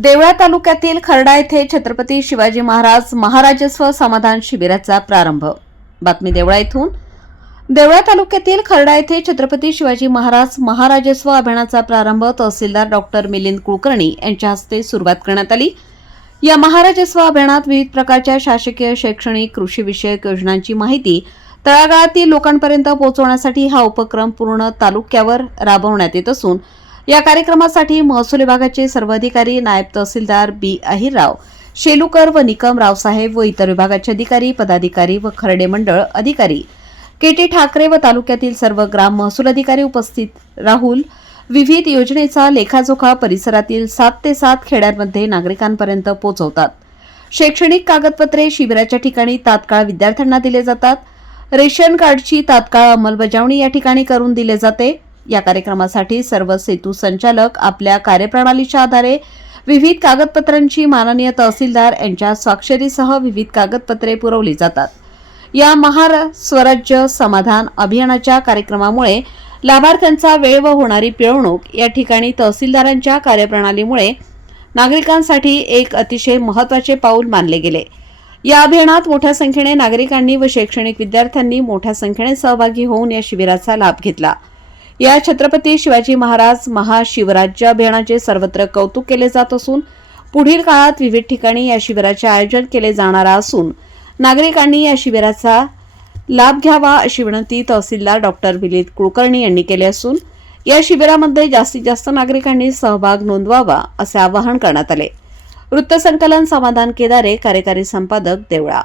देवळा तालुक्यातील खर्डा येथे छत्रपती शिवाजी महाराज महाराजस्व समाधान शिबिराचा प्रारंभ। बातमी देवळा येथून। देवळा तालुक्यातील खर्डा येथे छत्रपती शिवाजी महाराज महाराजस्व अभियानाचा प्रारंभ तहसीलदार डॉक्टर मिलिंद कुलकर्णी यांच्या हस्ते सुरुवात करण्यात आली। या महाराजस्व अभियानात विविध प्रकारच्या शासकीय शैक्षणिक कृषी विषयक योजनांची माहिती तळागाळातील लोकांपर्यंत पोहोचवण्यासाठी हा उपक्रम पूर्ण तालुक्यावर राबवण्यात येत असून या कार्यक्रमासाठी महसूल विभागाचे सर्व अधिकारी, नायब तहसीलदार बी अहिरराव, शेलुकर व निकम रावसाहेब व इतर विभागाचे अधिकारी, पदाधिकारी व खर्डे मंडळ अधिकारी केटी ठाकरे व तालुक्यातील सर्व ग्राम महसूल अधिकारी उपस्थित राहुल विविध योजनेचा लेखाजोखा परिसरातील 7 ते 7 खेड्यांमध्ये नागरिकांपर्यंत पोहोचवतात। शैक्षणिक कागदपत्रे शिबिराच्या ठिकाणी तात्काळ विद्यार्थ्यांना दिले जातात। रेशन कार्डची तात्काळ अंमलबजावणी या ठिकाणी करून दिले जाते। या कार्यक्रमासाठी सर्व सेतू संचालक आपल्या कार्यप्रणालीच्या आधारे विविध कागदपत्रांची माननीय तहसीलदार यांच्या स्वाक्षरीसह विविध कागदपत्रे पुरवली जातात। या महास्वराज्य समाधान अभियानाच्या कार्यक्रमामुळे लाभार्थ्यांचा वेळ व होणारी पिळवणूक या ठिकाणी तहसीलदारांच्या कार्यप्रणालीमुळे नागरिकांसाठी एक अतिशय महत्त्वाचे पाऊल मानले गेले। या अभियानात मोठ्या संख्येने नागरिकांनी व शैक्षणिक विद्यार्थ्यांनी मोठ्या संख्येने सहभागी होऊन या शिबिराचा लाभ घेतला। या छत्रपती शिवाजी महाराज महाशिवराज्य अभियानाचे सर्वत्र कौतुक केले जात असून पुढील काळात विविध ठिकाणी या शिबिराचे आयोजन केले जाणार असून नागरिकांनी या शिबिराचा लाभ घ्यावा अशी विनंती तहसीलदार डॉक्टर मिलिंद कुलकर्णी यांनी केली असून या शिबिरामध्ये जास्तीत जास्त नागरिकांनी सहभाग नोंदवावा असे आवाहन करण्यात आले। वृत्तसंकलन समाधान केदारे, कार्यकारी संपादक, देवळा।